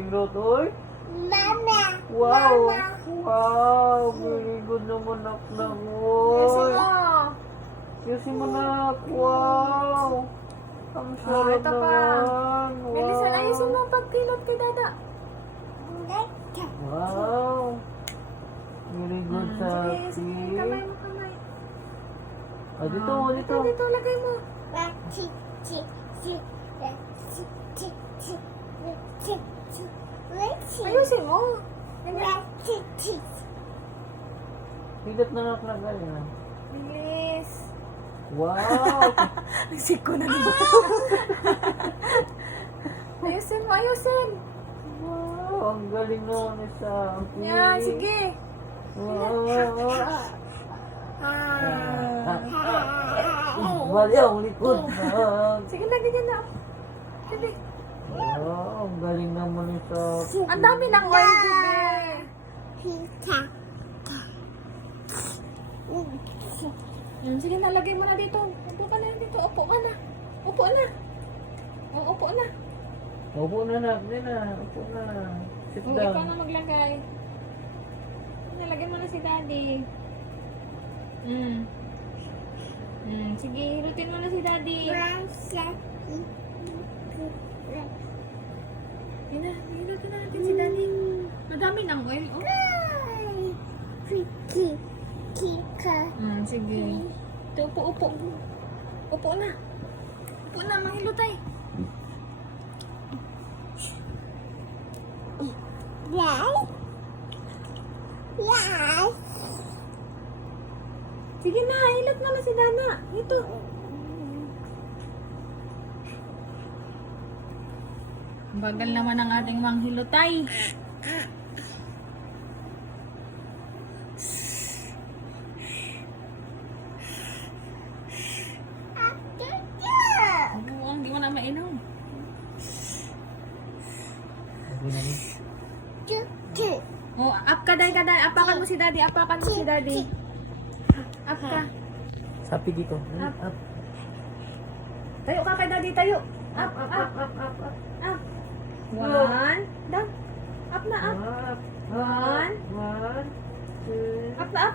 hilot, oy. Mama. Wow. Mama. Wow, very good naman aknak, oy. Yusin mo na. Wow. Ang sarap ito pa. naman. Bilisan, ayusin mo ang pagpilot kay Dada. Wow. Very good, Sige, ayusin mo Sapi. yung kamay mo, kamay. Ah, dito, dito. Dito, lagay mo. Ayusin mo. Higat na aknak na. Bilis. Wow. Nagsiko na diba? Ayusin mo, ayusin. Wow, ang galing naman ni Sapi. Yan, sige. Wow. Bali ang likod. Sige, lagay niya na. Sige. Wow, ang galing naman ni Sapi. Ang dami ng oil, sige, nalagay mo na dito. Upo ka na dito. Upo ka na. Upo na. O, upo na. Upo na na, upo na. Sit O, ikaw down. na maglagay. Nalagay mo na si Daddy. Sige, hirutin mo na si Daddy. Yun na, hirutin na natin si Daddy. Madami ng oil. Oh. Sige. Ito, upo. Upo na. Upo na, manghilutay. Sige na, hilot mo na si Dana. Ito. Ang bagal naman ang ating manghilutay. Oo, hindi mo na mainom. Okay na ni. Oh, up ka, Day. Apakan mo si Daddy. Apakan mo si Daddy. Up ka. Sapi dito. Up. Up. Tayo ka kay Daddy. Tayo. Up. Up. One. Down. Up na, up. Up. One. One. Two. Up na, up.